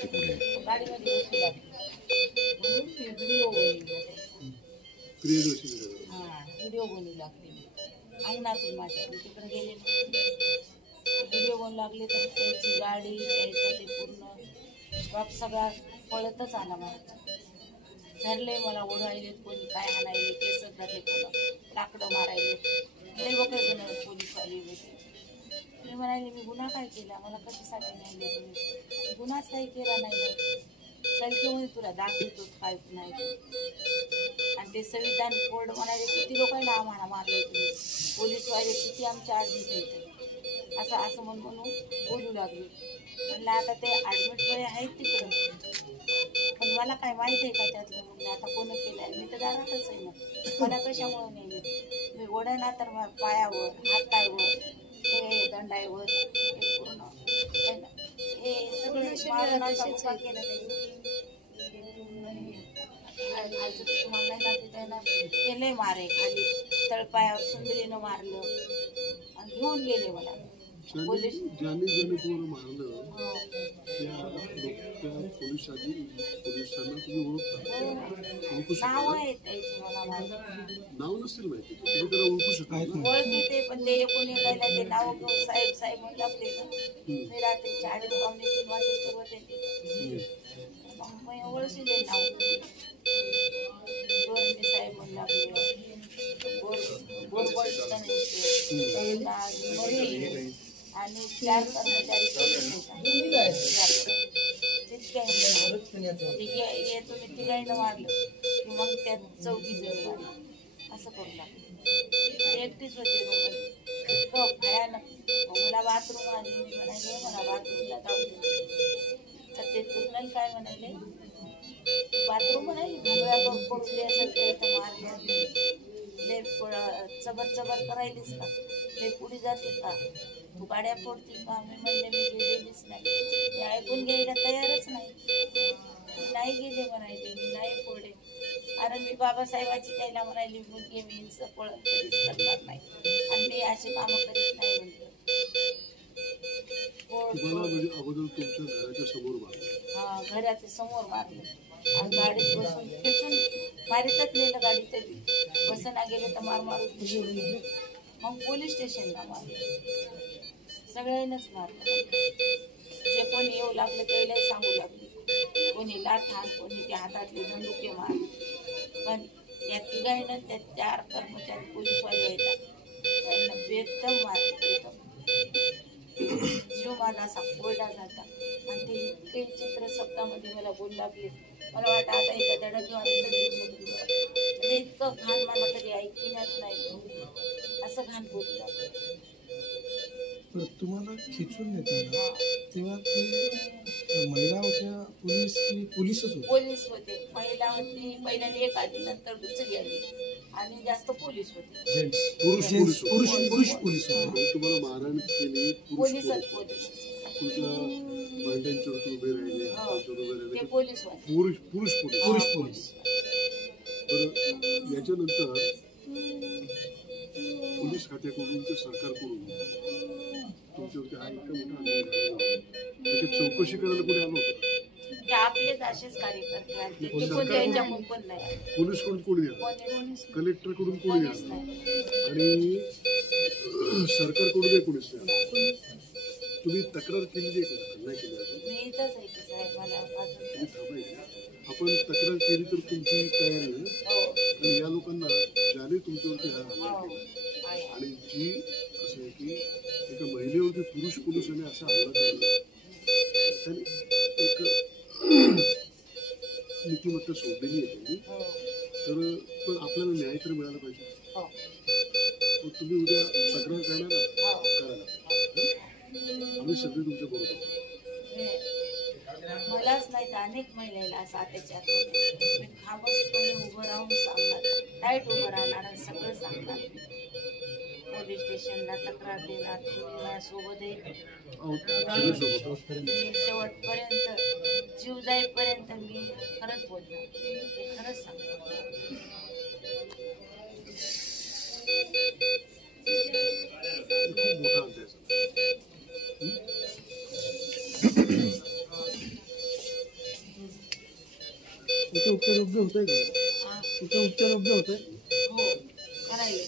गाडीमध्ये बसू लागली म्हणून व्हिडिओ बनवू लागले अंगणातून माझ्या तिकडे गेले व्हिडिओ बनवू लागले तर त्याची गाडी त्याचं ते पूर्ण बाप सगळा पळतच आला मला धरले मला ओढायले कोणी काय आणायले केस धरले कोण लाकडं मारायले लई वगैरे बनवले पोलीस आले होते मी म्हणाले मी गुन्हा काय केला मला कशासाठी नाही तुम्ही गुन्हाच काही केला नाही चलकेमध्ये तुला दाखवतो काय नाही आणि ते संविधान कोर्ट म्हणाले किती लोकांना आम्हाला मारले तुम्ही पोलीसवाले किती आमच्या आडमीट येते असं असं म्हणून बोलू लागले म्हणलं आता ते ॲडमिट वय आहेत तिकडं पण मला काय माहिती आहे का त्यातलं म्हणलं आता कोण केलं आहे मी तर दारातच आहे ना मला कशामुळे नाही येत मी ओढना तर पायावर हातावर हे दंडाईवर हे पूर्ण हे सगळे मारणाचा केलं आज तुम्हाला नाही दाखवत ना ते लय मारे खाली तळपायावर सुंदरीनं मारलं आणि घेऊन गेले मला पोलीस तुम्हाला मारलं त्या पोलिसांना तुम्ही ओळखता नाव आहे त्याची मला माहिती नाव नसेल माहिती तुम्ही त्याला ओळखू शकता ओळखते पण ते एकूण एकायला ते नाव घेऊन साहेब साहेब म्हणून लागले ना मी रात्री 4:30-3 वाजेपर्यंत होते मग ओळखले नाव गोरणे साहेब म्हणून लागले आणि 4 कर्मचारी तुम्ही तिघांना मारलं की मग त्या 4घी जण मारलं असं करू लागले एकटीच होते रूममध्ये इतकं भयानक मला बाथरूम आली मी म्हणाले मला बाथरूमला जाऊ तर ते तुरणाल काय म्हणाले बाथरूम म्हणाले घंगळ्या पडले असेल ते इथं मारल्या लय चबर करायलीस का लय पुढे जाते का तू गाड्या फोडतील का मी म्हणले मी गेलेलीच नाही ते ऐकून घ्यायला तयारच नाही गेले म्हणायले मी नाही फोडे अरे मी बाबासाहेबाची त्याला म्हणाली मुलगी मी पळत कधीच करणार नाही आणि मी अशी कामं करीत नाही म्हणते हा घराच्या समोर मारलं आणि गाडीत बसून खेचून मारितच नेलं गाडी तरी बसना गेले तर मारून मग पोलीस स्टेशनला मारलं सगळ्यांनाच मारलं जे कोणी येऊ लागलं त्यालाही सांगू लागले कोणी लाठान कोणी त्या हातातले धंदुके मार पण त्या तिघांना त्या 4 कर्मचारी पोलीसवाले येतात त्यांना बेदम मारले जीव माझा असा कोरडा जाता आणि ते इतके चित्र शब्दामध्ये मला बोलू लागले मला वाटतं आता एका धडा घेऊन जीव सोडून म्हणजे इतकं घाण मला कधी ऐकण्यात नाही असं घाण बोलू लागलं तुम्हाला खिचून नेताना तेव्हा ते महिला होत्या पोलीस की पोलीसच होते पोलीस होते महिला होती पहिल्यांदा एक आली नंतर दुसरी आली आणि जास्त पोलीस होते जेंट्स पुरुष पोलीस होते तुम्हाला मारहाण केली पोलीसच तुमच्या भांड्यांच्या उभे राहिले ते पोलीस होते पुरुष पोलीस बरं याच्यानंतर पोलीस खात्याकडून ते सरकारकडून तुमच्यावरती हा इतका मोठा अन्याय झाला त्याची चौकशी करायला कोणी आलं होतं ते आपलेच असेच कार्यकर्ते पण नाही पोलीस कडून कोणी आलं कलेक्टर कडून कोणी आलं आणि सरकारकडून कोणीच नाही तुम्ही तक्रार केलेली आहे का नाही केली आपण तक्रार केली तर तुमची तयारी आहे आणि या लोकांना ज्याने तुमच्यावरती हा हल्ला केला आणि जी असं आहे की एका महिलेवरती पुरुष पोलिसांनी असा हल्ला केला त्याने एक नीतिमत्ता सोडलेली आहे त्यांनी तर पण आपल्याला न्याय तर मिळाला पाहिजे तुम्ही उद्या तक्रार करणार करायला आम्ही सगळे तुमच्या बरोबर मलाच नाही तर अनेक महिलेला असा त्याच्यात मी खामसपणे उभं राहून सांगणार टाईट उभं राहणार आणि सगळं सांगणार पोलीस स्टेशनला तक्रार देणार माझ्यासोबत शेवटपर्यंत जीव जाईपर्यंत मी खरंच बोलणार ते खरंच सांगणार खूप मोठा त्याचे उपचार योग्य होत आहे का? हा, त्याचे उपचार योग्य होत आहे? हो करायले